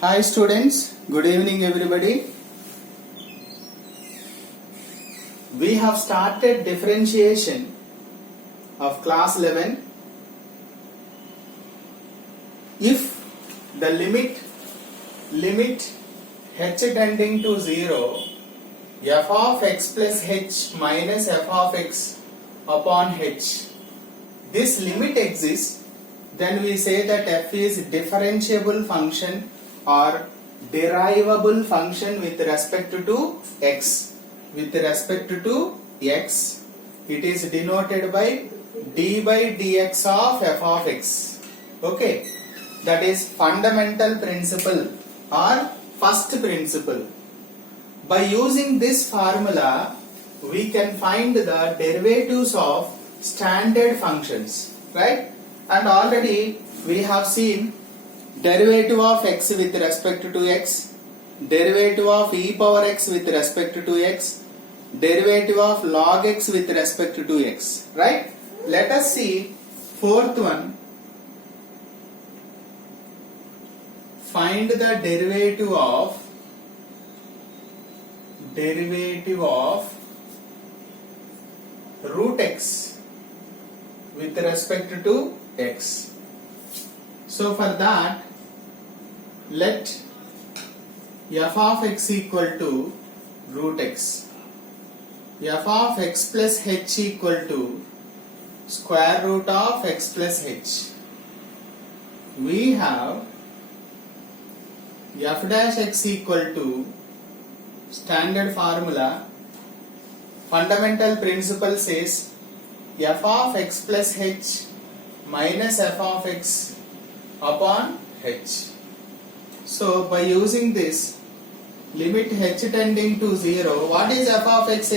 Hi students, good evening everybody. We have started differentiation of class 11. If the limit h tending to 0 f of x plus h minus f of x upon h, this limit exists, then we say that f is differentiable function or derivable function with respect to x. With respect to x, it is denoted by d by dx of f of x. Okay, that is fundamental principle or first principle. By using this formula, we can find the derivatives of standard functions, right? And already we have seen derivative of x with respect to x, derivative of e power x with respect to x, derivative of log x with respect to x, right? Let us see fourth one. Find the derivative of root x with respect to x. So for that, let f of x equal to root x, f of x plus h equal to square root of x plus h. We have f dash x equal to standard formula. Fundamental principle says f of x plus h minus f of x upon h. So by using this, limit h tending to 0, what is f of x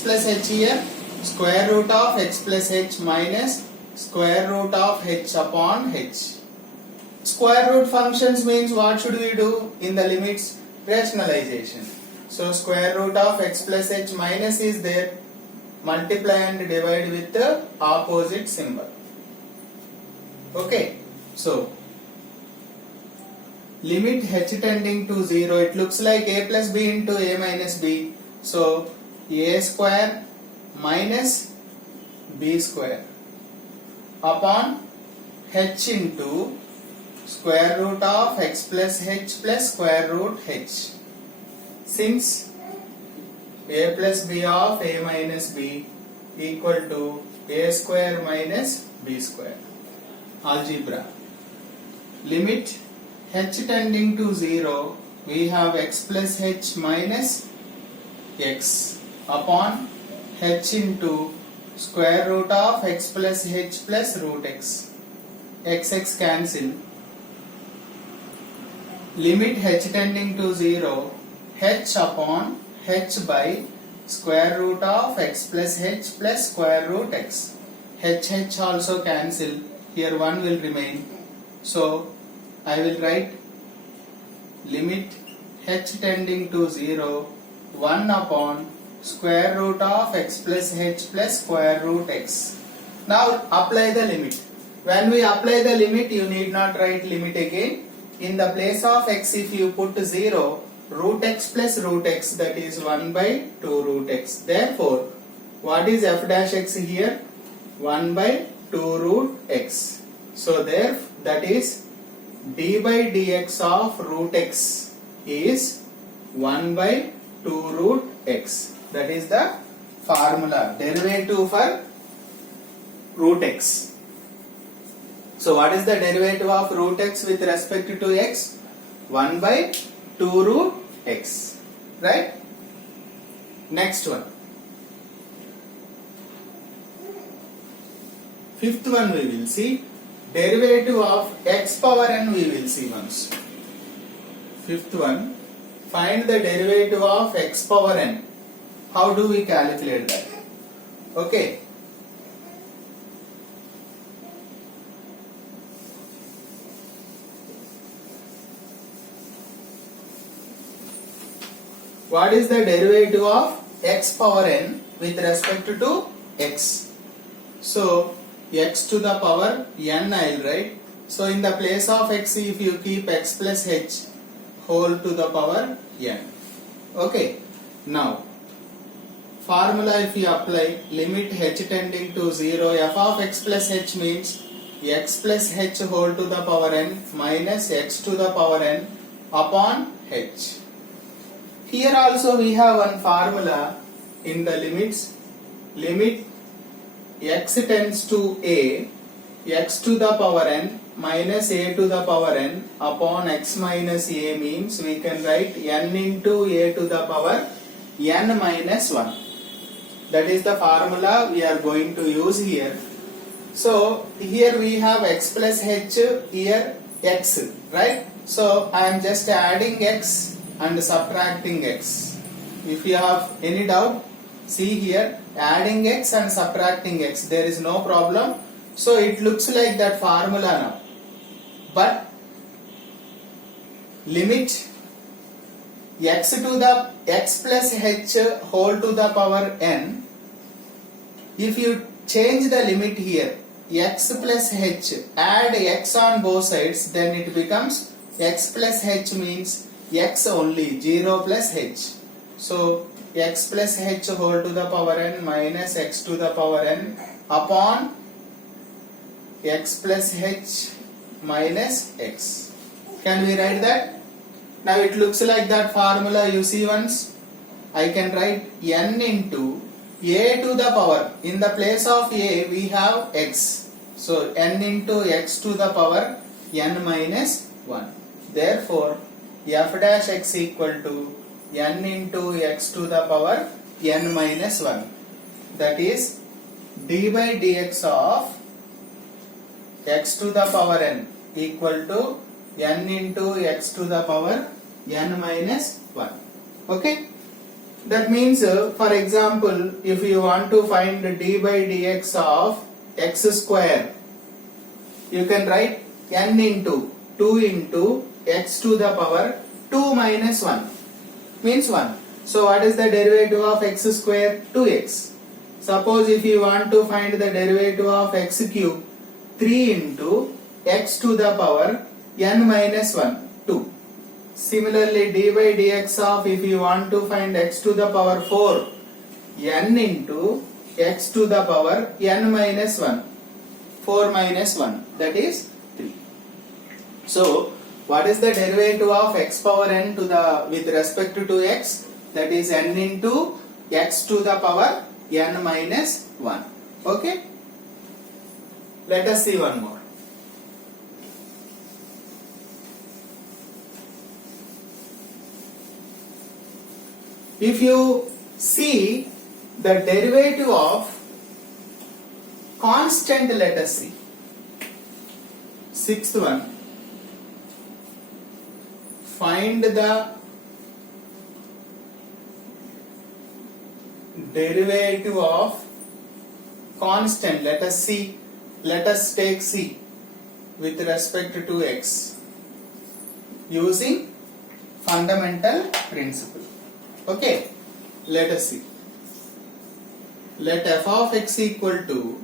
plus h here? Square root of x plus h minus square root of h upon h. Square root functions means what should we do in the limits? Rationalization. So square root of x plus h minus is there, multiply and divide with the opposite symbol. Okay, so limit h tending to 0, it looks like a plus b into a minus b. So a square minus b square upon h into square root of x plus h plus square root h. Since a plus b of a minus b equal to a square minus b square. Algebra. Limit h tending to 0, we have x plus h minus x upon h into square root of x plus h plus root x. X cancel. Limit h tending to 0, h upon h by square root of x plus h plus square root x. H also cancel. Here 1 will remain. So I will write limit h tending to 0, 1 upon square root of x plus h plus square root x. Now apply the limit. When we apply the limit, you need not write limit again. In the place of x, if you put 0, root x plus root x, that is 1 by 2 root x. Therefore, what is f dash x here? 1 by 2 root x. So there, that is d by dx of root x is 1 by 2 root x. That is the formula, derivative for root x. So what is the derivative of root x with respect to x? 1 by 2 root x. Right? Next one. Fifth one we will see. Derivative of x power n we will see once. Fifth one. Find the derivative of x power n. How do we calculate that? Okay. What is the derivative of x power n with respect to x? So x to the power n I will write. So in the place of x, if you keep x plus h, whole to the power n. Okay. Now, formula if you apply, limit h tending to 0, f of x plus h means x plus h whole to the power n minus x to the power n upon h. Here also we have one formula in the limits. Limit x tends to a, x to the power n minus a to the power n upon x minus a means we can write n into a to the power n minus 1. That is the formula we are going to use here. So here we have x plus h, here x, right? So I am just adding x and subtracting x. If you have any doubt, see here, adding x and subtracting x, there is no problem. So it looks like that formula now. But limit x to the x plus h whole to the power n, if you change the limit here, x plus h, add x on both sides, then it becomes x plus h means x only, 0 plus h. So x plus h whole to the power n minus x to the power n upon x plus h minus x. Can we write that? Now it looks like that formula, you see once. I can write n into a to the power. In the place of a we have x. So n into x to the power n minus 1. Therefore f dash x equal to n into x to the power n minus 1. That is d by dx of x to the power n equal to n into x to the power n minus 1. Okay. That means for example, if you want to find d by dx of x square, you can write n into 2 into x to the power 2 minus 1 means 1. So what is the derivative of x square? 2x. Suppose if you want to find the derivative of x cube, 3 into x to the power n minus 1, 2. Similarly, d by dx of, if you want to find x to the power 4, n into x to the power n minus 1, 4 minus 1, that is 3. So, what is the derivative of x power n to the with respect to x? That is n into x to the power n minus 1. Okay? Let us see one more. If you see the derivative of constant, let us see. Sixth one. Find the derivative of constant. Let us see. Let us take c with respect to x using fundamental principle. Okay, let us see. Let f of x equal to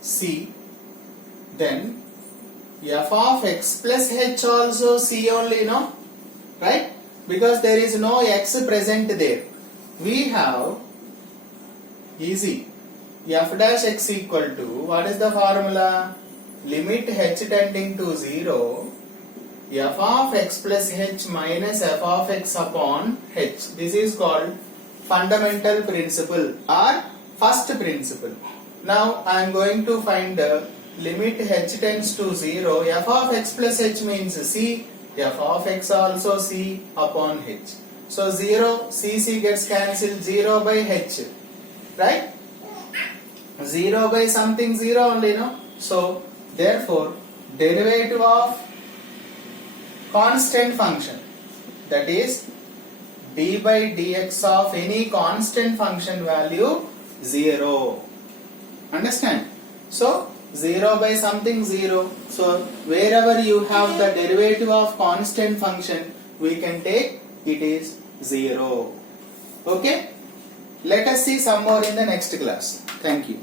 c, then f of x plus h also c only, no? Right? Because there is no x present there. We have easy. F dash x equal to, what is the formula? Limit h tending to 0, f of x plus h minus f of x upon h. This is called fundamental principle or first principle. Now I am going to find the limit h tends to 0, f of x plus h means c, f of x also c upon h. So 0, c gets cancelled, 0 by h, right? 0 by something 0 only, no? So therefore derivative of constant function, that is d by dx of any constant function value 0. Understand? So 0 by something 0. So wherever you have the derivative of constant function, we can take it is 0. Okay? Let us see some more in the next class. Thank you.